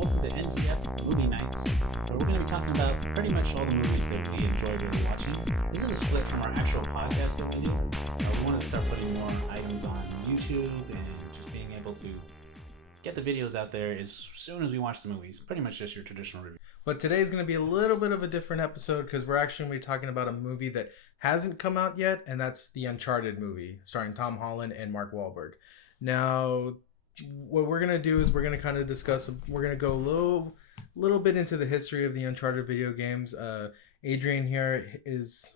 welcome to NGF Movie Nights, where we're going to be talking about pretty much all the movies that we enjoy really watching. This is a split from our actual podcast that we do. We wanted to start putting more items on YouTube and just being able to get the videos out there as soon as we watch the movies. Pretty much just your traditional review. But today's going to be a little bit of a different episode because we're actually going to be talking about a movie that hasn't come out yet, and that's the Uncharted movie starring Tom Holland and Mark Wahlberg. Now, what we're going to do is we're going to kind of discuss, we're going to go a little bit into the history of the Uncharted video games. Adrian here is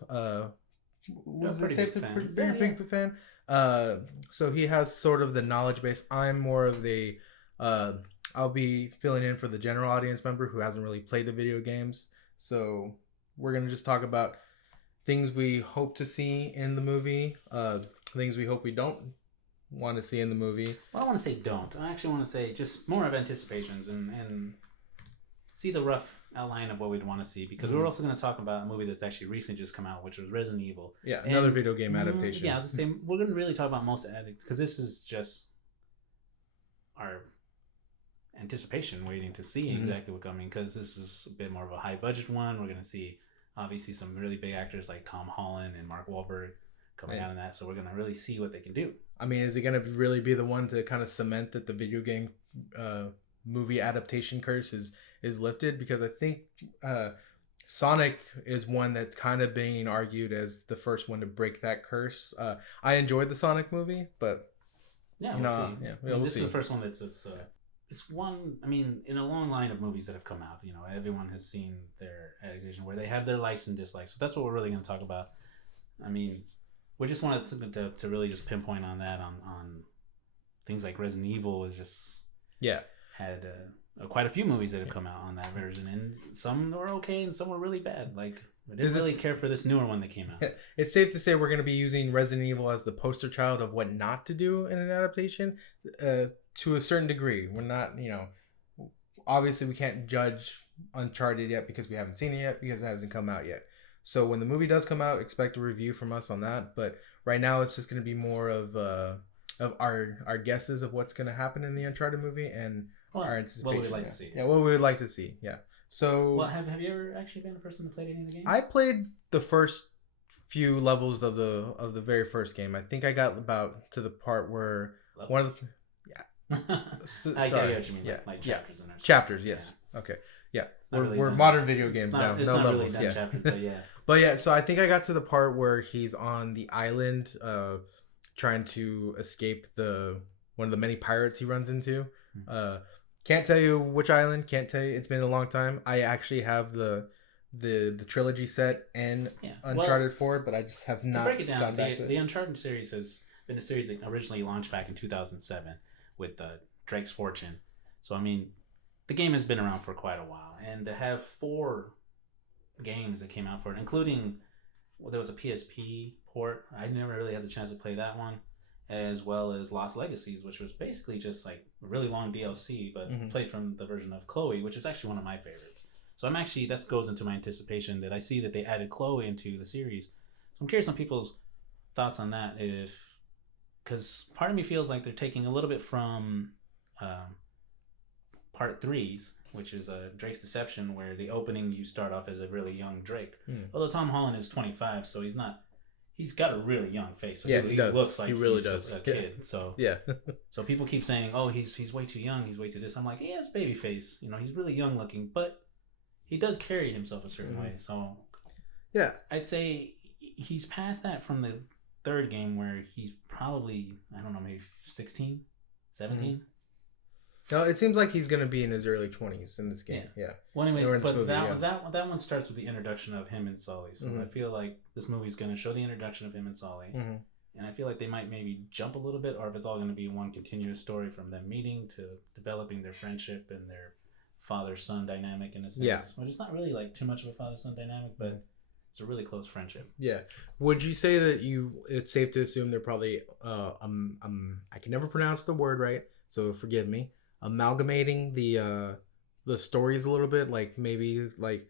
was it safe to be a big fan? So he has sort of the knowledge base. I'm more of the I'll be filling in for the general audience member who hasn't really played the video games. So we're going to just talk about things we hope to see in the movie, things we hope we don't want to see in the movie. Well, I want to say don't. I actually want to say just more of anticipations and see the rough outline of what we'd want to see, because we're also going to talk about a movie that's actually recently just come out, which was Resident Evil. Yeah, another video game adaptation. Yeah, I was the same. We're going to really talk about most because this is just our anticipation waiting to see exactly what's coming, because this is a bit more of a high budget one. We're going to see obviously some really big actors like Tom Holland and Mark Wahlberg coming out in that, so we're going to really see what they can do. I mean, is it going to really be the one to kind of cement that the video game movie adaptation curse is lifted? Because I think Sonic is one that's kind of being argued as the first one to break that curse. I enjoyed the Sonic movie, but yeah, we'll see. Yeah, this is the first one that's it's one. I mean, in a long line of movies that have come out, everyone has seen their adaptation where they have their likes and dislikes. So that's what we're really going to talk about. I mean, we just wanted to really just pinpoint on that on things like Resident Evil is just had quite a few movies that have come out on that version, and some were okay and some were really bad. Like, I didn't really care for this newer one that came out. It's safe to say we're going to be using Resident Evil as the poster child of what not to do in an adaptation to a certain degree. We're not, obviously we can't judge Uncharted yet because we haven't seen it yet because it hasn't come out yet. So when the movie does come out, expect a review from us on that. But right now it's just going to be more of our guesses of what's going to happen in the Uncharted movie and our anticipation. What we'd like to see. Yeah, what we would like to see. Yeah. So, well, have you ever actually been a person that played any of the games? I played the first few levels of the very first game. I think I got about to the part where one of the I get what you mean. Yeah, like chapters and chapters. Yes. Yeah. Okay. Yeah, we're modern video games now. It's no not levels. Really chapters, but yeah. But yeah, so I think I got to the part where he's on the island, trying to escape one of the many pirates he runs into. Can't tell you which island. Can't tell you. It's been a long time. I actually have the trilogy set and Uncharted 4, but I just have not. To break it down, the Uncharted series has been a series that originally launched back in 2007 with Drake's Fortune. So I mean, the game has been around for quite a while, and to have 4 games that came out for it, including there was a PSP port. I never really had the chance to play that one, as well as Lost Legacies, which was basically just like a really long DLC, but played from the version of Chloe, which is actually one of my favorites. So that goes into my anticipation that I see that they added Chloe into the series. So I'm curious on people's thoughts on that, because part of me feels like they're taking a little bit from part 3's, which is Drake's Deception, where the opening you start off as a really young Drake. Although Tom Holland is 25, so he's got a really young face. So he does. Looks like he's a kid. So so people keep saying, oh, he's way too young, he's way too this. I'm like, yeah, it's baby face. He's really young looking, but he does carry himself a certain way. So yeah, I'd say he's past that from the 3rd game, where he's probably, I don't know, maybe 16, 17. No, it seems like he's going to be in his early 20s in this game. Yeah. Well, anyways, but that one starts with the introduction of him and Sully. So I feel like this movie's going to show the introduction of him and Sully. And I feel like they might maybe jump a little bit, or if it's all going to be one continuous story from them meeting to developing their friendship and their father-son dynamic in a sense. Yeah. Which is not really like too much of a father-son dynamic, but it's a really close friendship. Yeah. Would you say that it's safe to assume they're probably I can never pronounce the word right, so forgive me. Amalgamating the stories a little bit, like maybe like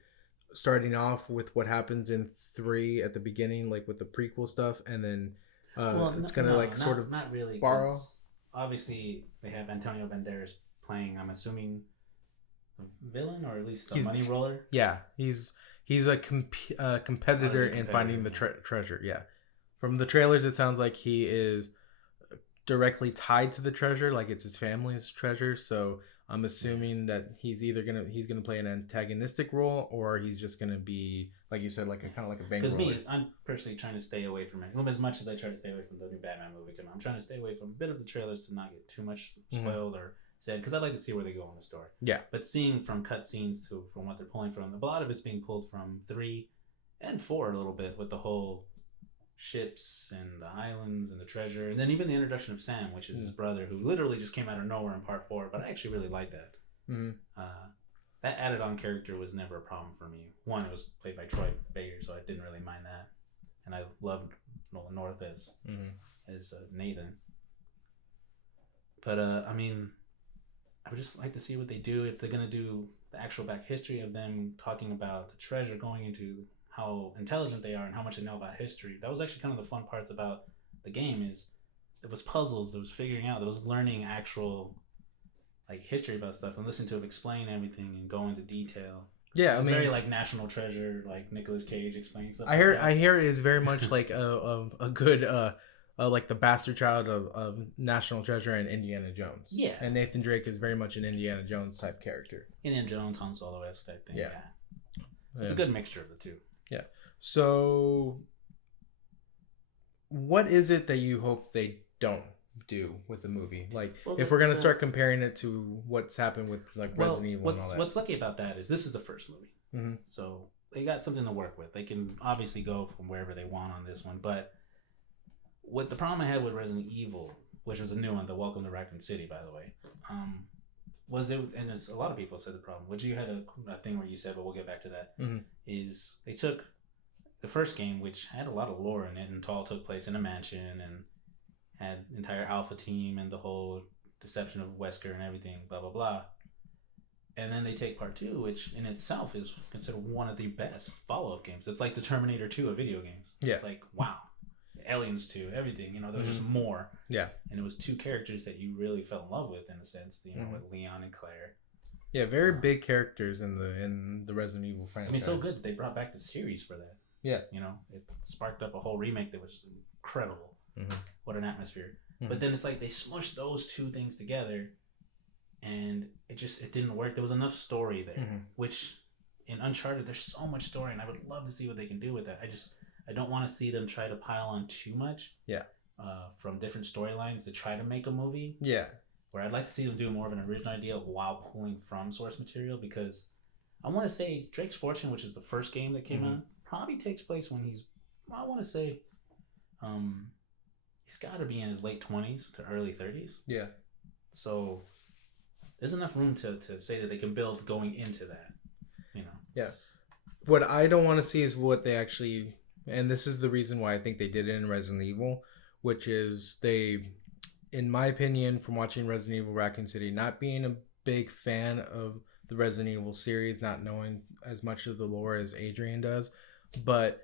starting off with what happens in 3 at the beginning, like with the prequel stuff, and then it's gonna sort of not really borrow. Obviously, they have Antonio Banderas playing. I'm assuming villain, or at least the He's- money roller. Yeah, he's a competitor in finding the treasure. Yeah, from the trailers, it sounds like he is directly tied to the treasure, like it's his family's treasure. So I'm assuming that he's gonna play an antagonistic role, or he's just gonna be, like you said, like a kind of like a bank. Because me, I'm personally trying to stay away from it. As much as I try to stay away from the new Batman movie, I'm trying to stay away from a bit of the trailers to not get too much spoiled or said, because I like to see where they go in the story. Yeah. But seeing from cutscenes from what they're pulling from, a lot of it's being pulled from 3 and 4 a little bit, with the whole ships and the islands and the treasure, and then even the introduction of Sam, which is his brother, who literally just came out of nowhere in part 4. But I actually really like that. That added on character was never a problem for me. One, it was played by Troy Baker, so I didn't really mind that, and I loved Nolan North as Nathan. But I mean, I would just like to see what they do, if they're gonna do the actual back history of them talking about the treasure, going into how intelligent they are and how much they know about history. That was actually kind of the fun parts about the game. Is there was puzzles, there was figuring out, there was learning actual like history about stuff and listening to him explain everything and go into detail. Yeah, it's very like National Treasure, like Nicolas Cage explains stuff. I hear it is very much like a good like the bastard child of National Treasure and Indiana Jones. Yeah, and Nathan Drake is very much an Indiana Jones type character. Indiana Jones, Han Solo-esque type thing. Yeah. It's a good mixture of the two. Yeah. So, what is it that you hope they don't do with the movie? Like, if we're gonna start comparing it to what's happened with like Resident Evil and all that. What's lucky about that is this is the first movie, so they got something to work with. They can obviously go from wherever they want on this one. But what the problem I had with Resident Evil, which was a new one, the Welcome to Raccoon City, by the way, was it, and there's a lot of people said the problem, which you had a thing where you said, but we'll get back to that, is they took the first game, which had a lot of lore in it, and all took place in a mansion and had entire alpha team and the whole deception of Wesker and everything, blah blah blah, and then they take part 2, which in itself is considered one of the best follow-up games. It's like the Terminator 2 of video games. Yeah. It's like, wow, Aliens 2, everything, there was just more. Yeah. And it was 2 characters that you really fell in love with, in a sense, with Leon and Claire. Yeah, very big characters in the Resident Evil franchise. I mean, so good that they brought back the series for that. Yeah. It sparked up a whole remake that was incredible. What an atmosphere. But then it's like they smushed those 2 things together, and it didn't work. There was enough story there, which in Uncharted, there's so much story, and I would love to see what they can do with that. I don't want to see them try to pile on too much. Yeah. From different storylines to try to make a movie. Yeah. Where I'd like to see them do more of an original idea while pulling from source material, because I want to say Drake's Fortune, which is the first game that came out, probably takes place when he's got to be in his late 20s to early 30s. Yeah. So there's enough room to say that they can build going into that. Yeah. What I don't want to see is what they actually, and this is the reason why I think they did it in Resident Evil, which is they, in my opinion, from watching Resident Evil Raccoon City, not being a big fan of the Resident Evil series, not knowing as much of the lore as Adrian does, but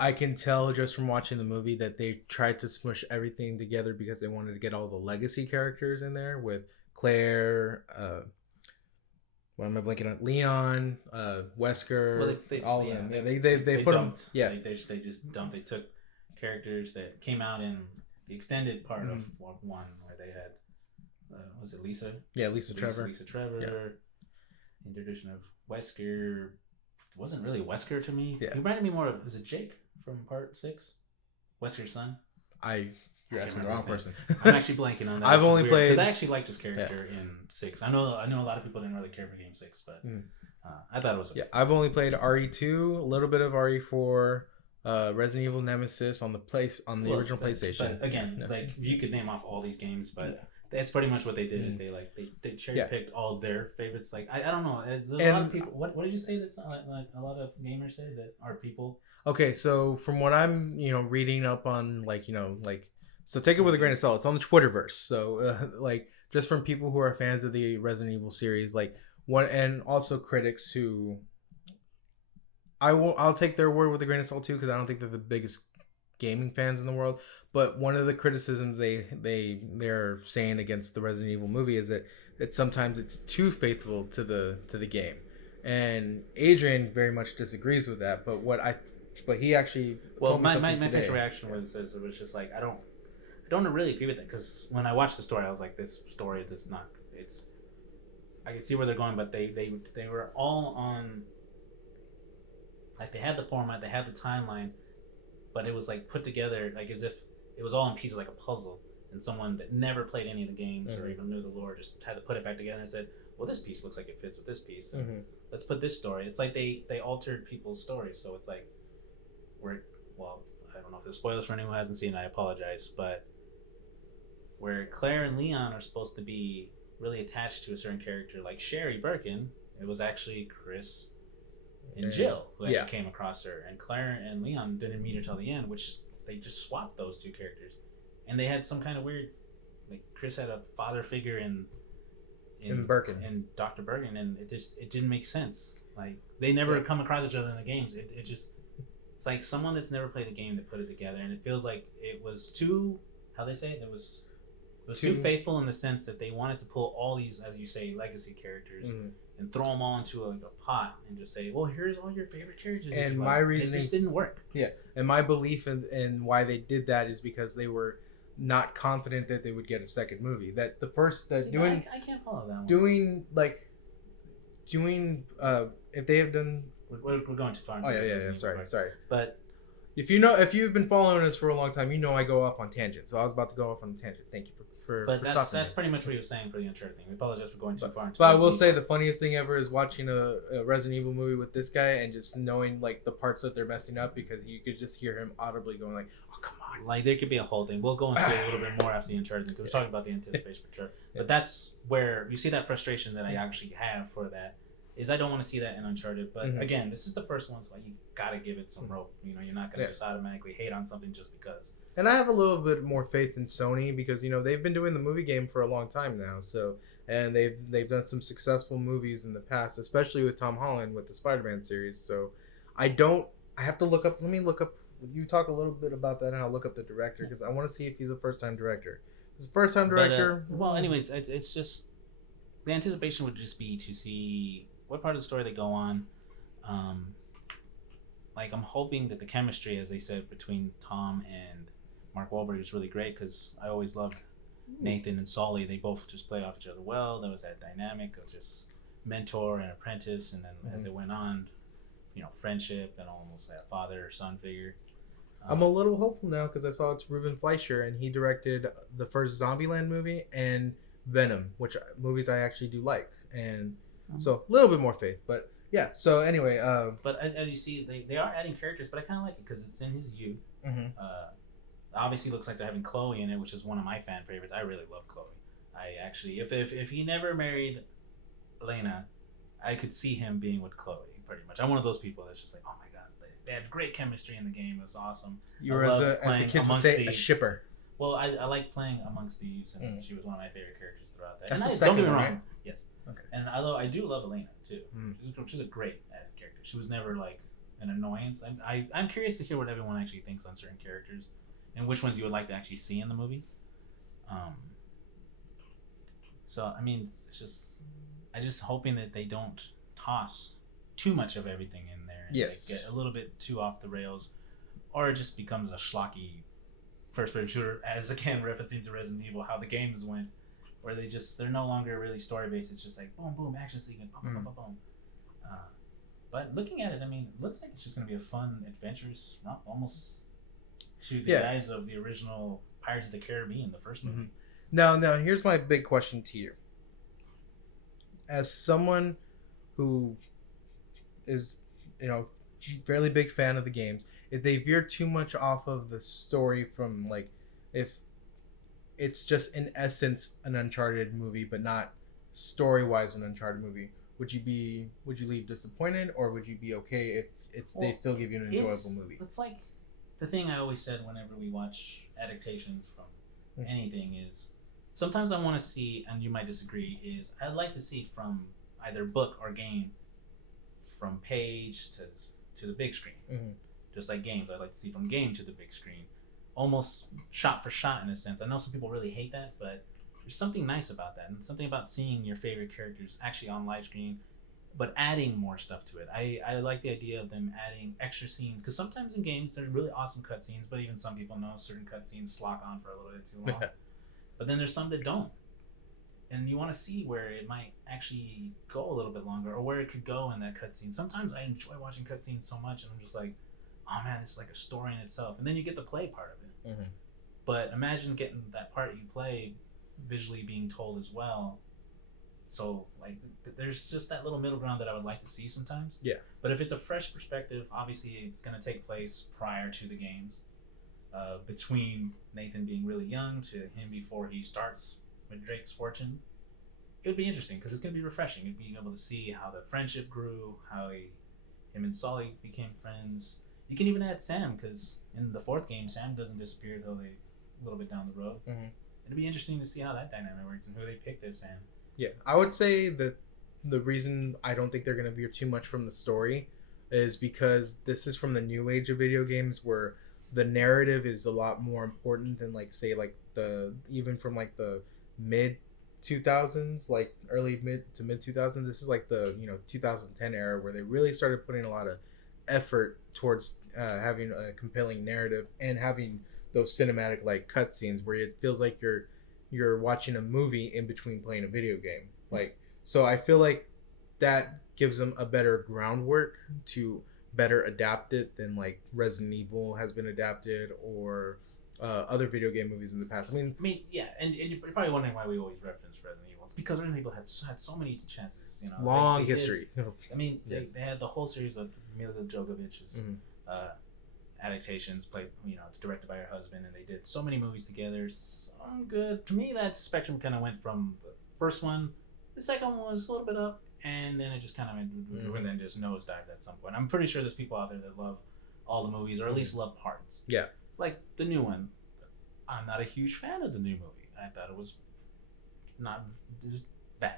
I can tell just from watching the movie that they tried to smush everything together because they wanted to get all the legacy characters in there with Claire, what am I blinking on? Leon, Wesker, all of them. Yeah, they put dumped. them. Yeah, they just dumped. They took characters that came out in the extended part of 1, where they had was it Lisa? Yeah, Lisa Trevor. Lisa Trevor. Yeah. Introduction of Wesker. It wasn't really Wesker to me. Yeah. He reminded me more of, was it Jake from part 6? Wesker's son? You're asking the wrong person. I'm actually blanking on that. I've only played, because I actually liked his character in 6. I know a lot of people didn't really care for game 6, but I thought it was okay. Yeah, I've only played RE2, a little bit of RE4, Resident Evil Nemesis on the original PlayStation. But again, like you could name off all these games, but that's pretty much what they did. Is they cherry picked all their favorites. Like I don't know. There's a lot of people. What did you say? That's like a lot of gamers say that are people. Okay, so from what I'm reading up on, so take it with a grain of salt. It's on the Twitterverse. So just from people who are fans of the Resident Evil series, and also critics who I'll take their word with a grain of salt too, because I don't think they're the biggest gaming fans in the world. But one of the criticisms they're saying against the Resident Evil movie is that that sometimes it's too faithful to the game, and Adrian very much disagrees with that. But he actually told me my today. facial reaction was just like I don't really agree with it, because when I watched the story, I was like, this story does not. It's I can see where they're going, but they were all on. Like, they had the format, they had the timeline, but it was like put together like as if it was all in pieces, like a puzzle. And someone that never played any of the games or even knew the lore just had to put it back together and said, "Well, this piece looks like it fits with this piece, and let's put this story." It's like they altered people's stories, so it's like I don't know if there's spoilers for anyone who hasn't seen it. I apologize, but where Claire and Leon are supposed to be really attached to a certain character, like Sherry Birkin, it was actually Chris and Jill who actually came across her, and Claire and Leon didn't meet her till the end, which they just swapped those two characters, and they had some kind of weird, like Chris had a father figure in Birkin, in Dr. Birkin, and it didn't make sense. Like, they never come across each other in the games. It's like someone that's never played a game that put it together, and it feels like it was too, how they say it, it was too faithful in the sense that they wanted to pull all these, as you say, legacy characters and throw them all into a pot and just say, well, here's all your favorite characters. And my reasoning, it just didn't work. Yeah, and my belief in why they did that is because they were not confident that they would get a second movie. That the first I can't follow that one. Doing if they have done. We're going too far. Oh yeah. Sorry. But if you've been following us for a long time, you know I go off on tangents. So I was about to go off on a tangent. Thank you for that's pretty much what he was saying for the Uncharted thing. We apologize for going too far. But I will say the funniest thing ever is watching a Resident Evil movie with this guy and just knowing like the parts that they're messing up, because you could just hear him audibly going like, "Oh come on!" Like, there could be a whole thing. We'll go into it a little bit more after the Uncharted thing, because we're talking about the anticipation for sure. But that's where you see that frustration that I actually have for that. Is I don't want to see that in Uncharted, but again, this is the first one, so you gotta give it some rope. You know, you're not gonna just automatically hate on something just because. And I have a little bit more faith in Sony because they've been doing the movie game for a long time now. So, and they've done some successful movies in the past, especially with Tom Holland with the Spider-Man series. So, I have to look up. Let me look up. You talk a little bit about that, and I'll look up the director because I want to see if he's a first-time director. He's a first-time director. Well, anyways, it's just the anticipation would just be to see what part of the story they go on. Like, I'm hoping that the chemistry, as they said, between Tom and Mark Wahlberg is really great, because I always loved Nathan and Sully. They both just play off each other well. There was that dynamic of just mentor and apprentice, and then as it went on, friendship and almost that father-son figure. I'm a little hopeful now because I saw it's Ruben Fleischer, and he directed the first Zombieland movie and Venom, which movies I actually do like, and so a little bit more faith. But yeah, so anyway. But as you see, they are adding characters, but I kind of like it because it's in his youth. Obviously looks like they're having Chloe in it, which is one of my fan favorites. I really love Chloe. I actually, if he never married Elena, I could see him being with Chloe pretty much. I'm one of those people that's just like, oh my god, they had great chemistry in the game. It was awesome. You were, as the kids would say, a shipper. Well, I like playing amongst thieves, and she was one of my favorite characers throughout that. That's and the second don't get me one, wrong. right? Yes. Okay. And although I do love Elena too, she's a great added character. She was never like an annoyance. I'm curious to hear what everyone actually thinks on certain characters, and which ones you would like to actually see in the movie. So I mean, I just hoping that they don't toss too much of everything in there. And yes. Get a little bit too off the rails, or it just becomes a schlocky first-person shooter. As again, referencing to Resident Evil, how the games went, where they're no longer really story-based. It's just like boom, boom, action sequence, boom, boom, boom, boom. But looking at it, I mean, it looks like it's just gonna be a fun, adventurous, almost to the guys of the original Pirates of the Caribbean, the first movie. Now, here's my big question to you. As someone who is, fairly big fan of the games, if they veer too much off of the story from, like, if it's just in essence an Uncharted movie, but not story-wise an Uncharted movie, would you leave disappointed, or would you be okay if they still give you an enjoyable movie? It's like the thing I always said whenever we watch adaptations from anything is, sometimes I want to see, and you might disagree, is I'd like to see from either book or game, from page to the big screen. Just like games, I'd like to see from game to the big screen, almost shot for shot in a sense. I know some people really hate that, but there's something nice about that, and something about seeing your favorite characters actually on live screen, but adding more stuff to it. I like the idea of them adding extra scenes, because sometimes in games there's really awesome cutscenes, but even some people know certain cutscenes slog on for a little bit too long. But then there's some that don't, and you want to see where it might actually go a little bit longer, or where it could go in that cutscene. Sometimes I enjoy watching cutscenes so much, and I'm just like, oh man, it's like a story in itself, and then you get the play part of it. Mm-hmm. But imagine getting that part you play visually being told as well. So like there's just that little middle ground that I would like to see sometimes. Yeah. But if it's a fresh perspective, obviously it's going to take place prior to the games, between Nathan being really young to him before he starts with Drake's Fortune. It would be interesting because it's going to be refreshing. You'd be able to see how the friendship grew, how him and Sully became friends. You can even add Sam, because in the fourth game, Sam doesn't disappear until a little bit down the road. Mm-hmm. It'd be interesting to see how that dynamic works and who they picked as Sam. Yeah, I would say that the reason I don't think they're going to veer too much from the story is because this is from the new age of video games where the narrative is a lot more important than like say like even from like the mid 2000s, like early mid 2000s. This is like the 2010 era where they really started putting a lot of effort towards having a compelling narrative and having those cinematic like cutscenes where it feels like you're watching a movie in between playing a video game. Like, so I feel like that gives them a better groundwork to better adapt it than like Resident Evil has been adapted, or other video game movies in the past. I mean, yeah, and you're probably wondering why we always reference Resident Evil. It's because Resident Evil had so many chances. Long history. I mean, they had the whole series of Mila Jovovich's adaptations, played, directed by her husband, and they did so many movies together. So good. To me, that spectrum kind of went from the first one, the second one was a little bit up, and then it just kind of went, and then just nosedived at some point. I'm pretty sure there's people out there that love all the movies, or at least love parts. Yeah. Like the new one, I'm not a huge fan of the new movie. I thought it was not just bad,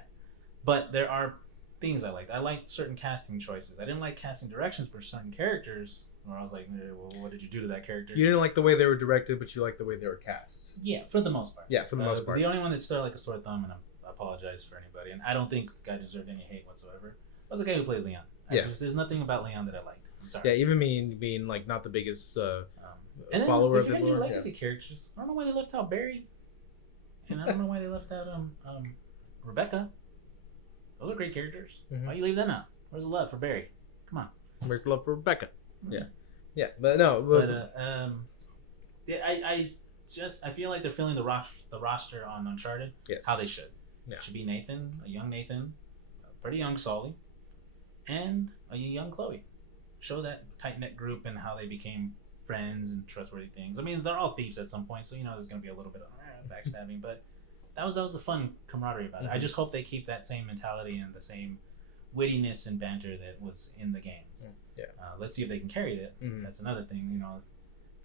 but there are things I liked. I liked certain casting choices. I didn't like casting directions for certain characters, where I was like, well, what did you do to that character? You didn't like the way they were directed, but you liked the way they were cast. Yeah, for the most part. Yeah, for the most part. The only one that stood out like a sore thumb, and I apologize for anybody, and I don't think the guy deserved any hate whatsoever, was the guy who played Leon. There's nothing about Leon that I liked. I'm sorry. Yeah, even me being like not the biggest and follower of the lore. Legacy characters. I don't know why they left out Barry, and I don't know why they left out Rebecca. Those are great characters. Mm-hmm. Why you leave them out? Where's the love for Barry? Come on. Where's the love for Rebecca? Mm-hmm. Yeah, but no. I feel like they're filling the roster on Uncharted. Yes. How they should. Yeah. It should be Nathan, a young Nathan, a pretty young Sully, and a young Chloe. Show that tight knit group and how they became friends and trustworthy things. I mean, they're all thieves at some point, so there's going to be a little bit of backstabbing, but that was the fun camaraderie about it. I just hope they keep that same mentality and the same wittiness and banter that was in the games. Yeah. Let's see if they can carry it. Mm-hmm. That's another thing.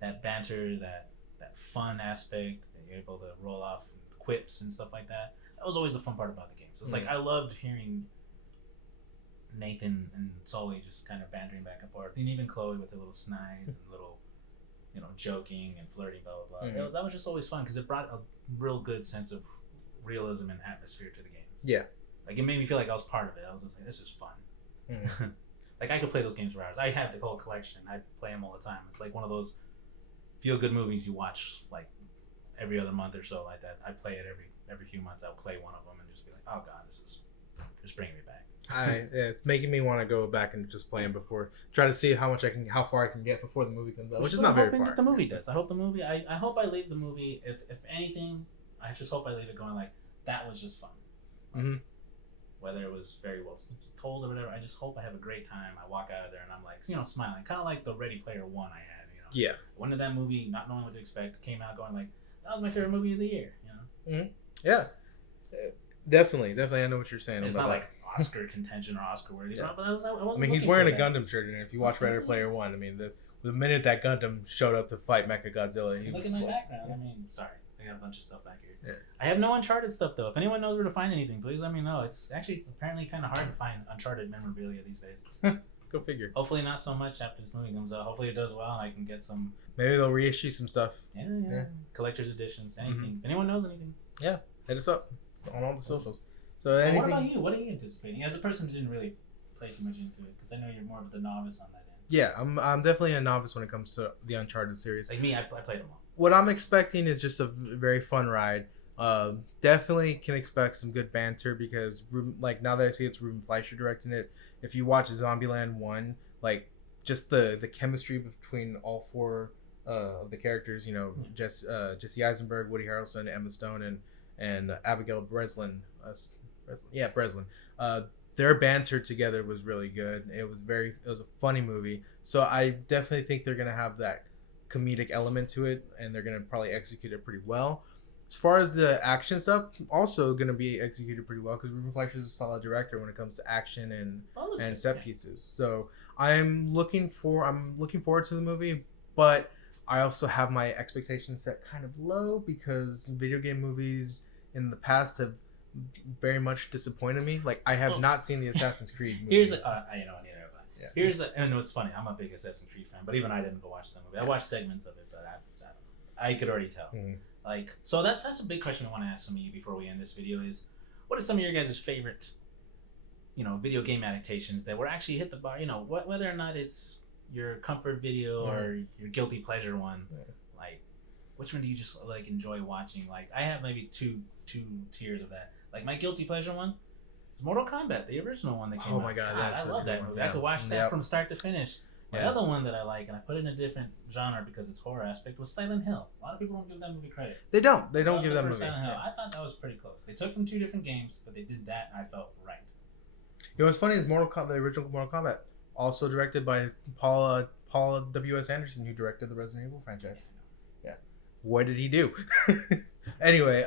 That banter, that fun aspect, that you're able to roll off quips and stuff like that. That was always the fun part about the game. So it's like I loved hearing Nathan and Sully just kind of bantering back and forth, and even Chloe with her little snides and little, joking and flirty, blah blah blah. That was just always fun because it brought a real good sense of realism and atmosphere to the games. Yeah, like it made me feel like I was part of it. I was just like, this is fun. Like I could play those games for hours. I have the whole collection. I play them all the time. It's like one of those feel-good movies you watch like every other month or so, like that. I play it every few months. I'll play one of them and just be like, oh god, this is just bringing me back. It's making me want to go back and just play them before, try to see how far I can get before the movie comes out, which is not very far. That the movie does. I hope the movie. I hope I leave the movie. If anything, I just hope I leave it going like that was just fun. Like, whether it was very well told or whatever, I just hope I have a great time. I walk out of there and I'm like, smiling, kind of like the Ready Player One I had. Yeah. Went to that movie not knowing what to expect, came out going like, that was my favorite movie of the year. Yeah. Definitely. I know what you're saying. It's not like Oscar contention or Oscar worthy. Yeah. But I wasn't he's wearing a Gundam shirt, and if you watch Ready Player One, the minute that Gundam showed up to fight Mechagodzilla, he look was at my like, background. Sorry, I got a bunch of stuff back here. Yeah. I have no Uncharted stuff though. If anyone knows where to find anything, please let me know. It's actually apparently kind of hard to find Uncharted memorabilia these days. Go figure. Hopefully not so much after this movie comes out. Hopefully it does well and I can get some. Maybe they'll reissue some stuff. Yeah. Collector's editions, anything. If anyone knows anything. Yeah. hit us up on all the socials. So Well, anything. what about you? What are you anticipating as a person who didn't really play too much into it? Because I know you're more of the novice on that end. Yeah, I'm definitely a novice when it comes to the Uncharted series. Like me, I played them all. What I'm expecting is just a very fun ride. Definitely can expect some good banter because, like, now that I see it's Ruben Fleischer directing it, if you watch Zombieland 1, like, just the chemistry between all four of the characters, you know, Jesse Eisenberg, Woody Harrelson, Emma Stone, and Abigail Breslin. Breslin. Their banter together was really good. It was a funny movie. So I definitely think they're gonna have that comedic element to it, and they're gonna probably execute it pretty well. As far as the action stuff, also gonna be executed pretty well because Ruben Fleischer is a solid director when it comes to action and set pieces. So I'm looking forward to the movie, but I also have my expectations set kind of low because video game movies in the past have very much disappointed me. Like I have not seen the Assassin's Creed movie. Here's and it's funny. I'm a big Assassin's Creed fan, but even I didn't go watch the movie. I watched segments of it, but I could already tell. Mm-hmm. Like, so that's a big question I want to ask some of you before we end this video is, what are some of your guys' favorite, video game adaptations that were actually hit the bar? Whether or not it's your comfort video or your guilty pleasure one. Like, which one do you just like enjoy watching? Like, I have maybe two tiers of that. Like my guilty pleasure one is Mortal Kombat, the original one that came out. Oh my god, I love that movie. Yeah. I could watch that from start to finish. The other one that I like, and I put it in a different genre because it's horror aspect, was Silent Hill. A lot of people don't give that movie credit. They don't give that movie. Silent Hill. I thought that was pretty close. They took from two different games, but they did that, and I felt right. What's funny is the original Mortal Kombat, also directed by Paul W.S. Anderson, who directed the Resident Evil franchise. Yeah. What did he do? Anyway,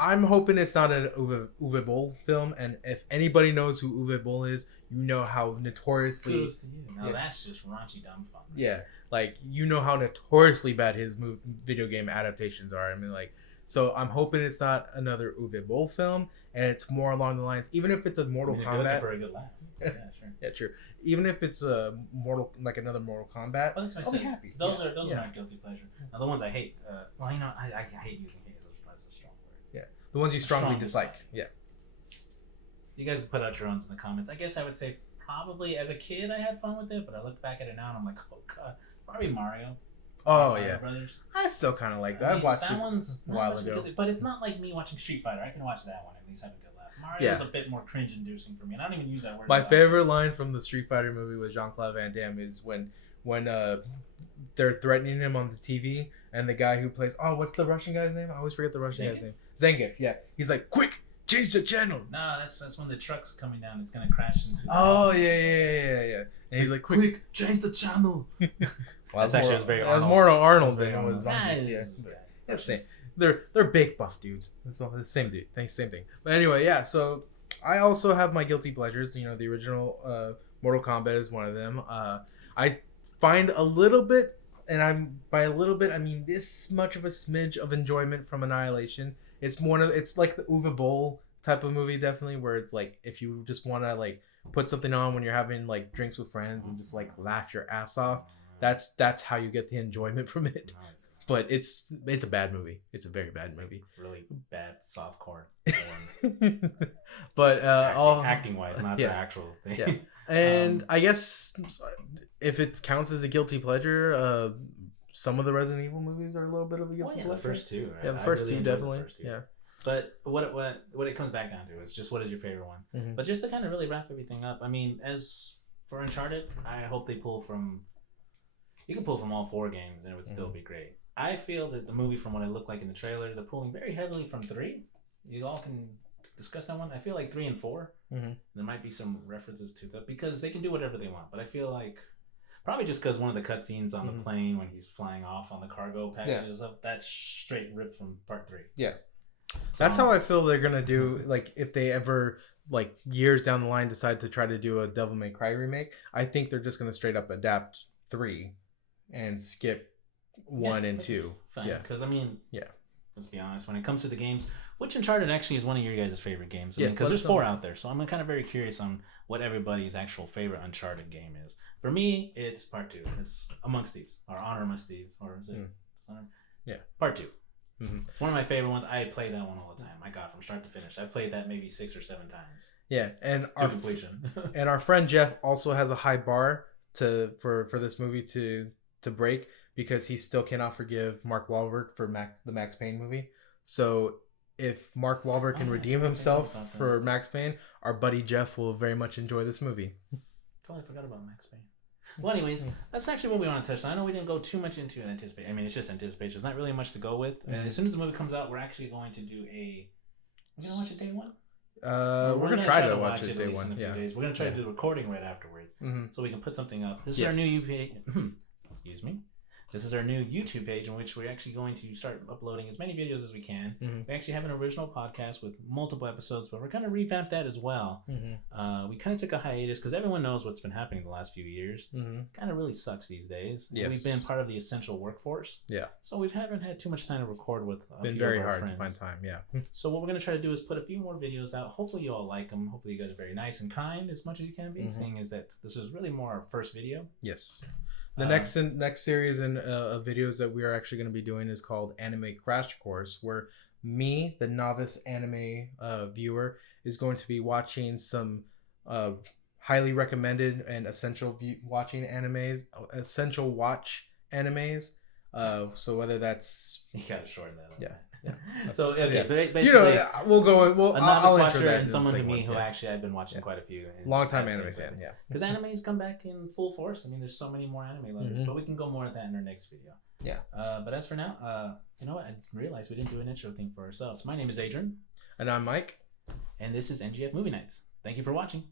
I'm hoping it's not an Uwe Boll film, and if anybody knows who Uwe Boll is, you know how notoriously. Kudos to you. Now that's just raunchy dumb fun. Right? Yeah, like you know how notoriously bad his video game adaptations are. I mean, like, so I'm hoping it's not another Uwe Boll film, and it's more along the lines. Even if it's a Mortal Kombat. You're looking for a good laugh. Yeah, sure. Yeah, true. Even if it's another Mortal Kombat, well, that's what I'll be happy. Those are my guilty pleasure. Now the ones I hate. I hate using hate. That's a strong word. Yeah, the ones you strongly dislike. Yeah. You guys can put out your own in the comments. I guess I would say probably as a kid I had fun with it, but I look back at it now and I'm like, oh god, probably Mario. Mario Brothers. I still kind of like that. I watched that one's a while ago, but it's not like me watching Street Fighter. I can watch that one and at least have a good laugh. Mario's a bit more cringe-inducing for me, and I don't even use that word. My favorite line from the Street Fighter movie with Jean-Claude Van Damme is when they're threatening him on the TV, and the guy who plays what's the Russian guy's name? I always forget the Russian guy's name. Zangief. Yeah, he's like, quick. Change the channel. No, that's when the truck's coming down. It's gonna crash into. Yeah. And he's like, quick, change the channel. Well, that's actually very. That was more Arnold than it was. Yeah, same. They're big buff dudes. It's the same dude. Same thing. But anyway, yeah. So I also have my guilty pleasures. The original Mortal Kombat is one of them. I find a little bit, and by a little bit I mean this much of a smidge of enjoyment from Annihilation. It's like the Uwe Boll type of movie, definitely, where it's like if you just want to like put something on when you're having like drinks with friends and just like laugh your ass off. That's how you get the enjoyment from it. But it's a bad movie. It's a very bad movie. Really bad softcore. But acting wise, not the actual thing. Yeah. And I guess if it counts as a guilty pleasure, some of the Resident Evil movies are a little bit of a guilty pleasure. The first two. Right? Yeah, the first two definitely. Yeah. But what it comes back down to is just what is your favorite one. Mm-hmm. But just to kind of really wrap everything up, I mean, as for Uncharted, I hope they pull from. You can pull from all four games, and it would still be great. I feel that the movie, from what it looked like in the trailer, they're pulling very heavily from 3. You all can discuss that one. I feel like 3 and 4. Mm-hmm. There might be some references to that because they can do whatever they want. But I feel like probably just because one of the cutscenes on the plane when he's flying off on the cargo packages up, that's straight ripped from part 3. Yeah. So, that's how I feel they're gonna do. Like if they ever like years down the line decide to try to do a Devil May Cry remake, I think they're just gonna straight up adapt 3 and skip 1 and 2. Fine. Yeah, because I mean, let's be honest. When it comes to the games, which Uncharted actually is one of your guys' favorite games? Yes, because there's 4 out there, so I'm kind of very curious on what everybody's actual favorite Uncharted game is. For me, it's part 2. It's Amongst Thieves, or Honor Amongst Thieves, or is it? Yeah, Part 2. It's one of my favorite ones. I play that one all the time. My God, from start to finish, I've played that maybe 6 or 7 times. Yeah, and to completion. And our friend Jeff also has a high bar for this movie to break, because he still cannot forgive Mark Wahlberg for the Max Payne movie. So if Mark Wahlberg can redeem himself for Max Payne, our buddy Jeff will very much enjoy this movie. Totally forgot about Max Payne. Well, anyways, that's actually what we want to touch on. I know we didn't go too much into anticipation. I mean, it's just anticipation. There's not really much to go with. And as soon as the movie comes out, we're actually going to do we're going to watch it day one? We're gonna try to watch it day one. Yeah. We're gonna try to do the recording right afterwards, so we can put something up. This is our new page. Excuse me. This is our new YouTube page in which we're actually going to start uploading as many videos as we can. We actually have an original podcast with multiple episodes, but we're going to revamp that as well. We kind of took a hiatus because everyone knows what's been happening the last few years. Kind of really sucks these days. Yes. We've been part of the essential workforce. Yeah. So we haven't had too much time to record with a few very of our hard friends. to find time, yeah. So what we're going to try to do is put a few more videos out. Hopefully you all like them. Hopefully you guys are very nice and kind as much as you can be. Seeing is that this is really more our first video. Yes. The next series of videos that we are actually going to be doing is called Anime Crash Course, where me, the novice anime viewer, is going to be watching some highly recommended and essential watch animes. So whether that's you gotta shorten that. Yeah. So okay, basically, we'll go. A novice watcher and someone to me who actually I've been watching quite a few. Long time anime fan, yeah. Because animes come back in full force. I mean, there's so many more anime lovers, but we can go more at that in our next video. Yeah. But as for now, you know what? I realized we didn't do an intro thing for ourselves. My name is Adrian, and I'm Mike, and this is NGF Movie Nights. Thank you for watching.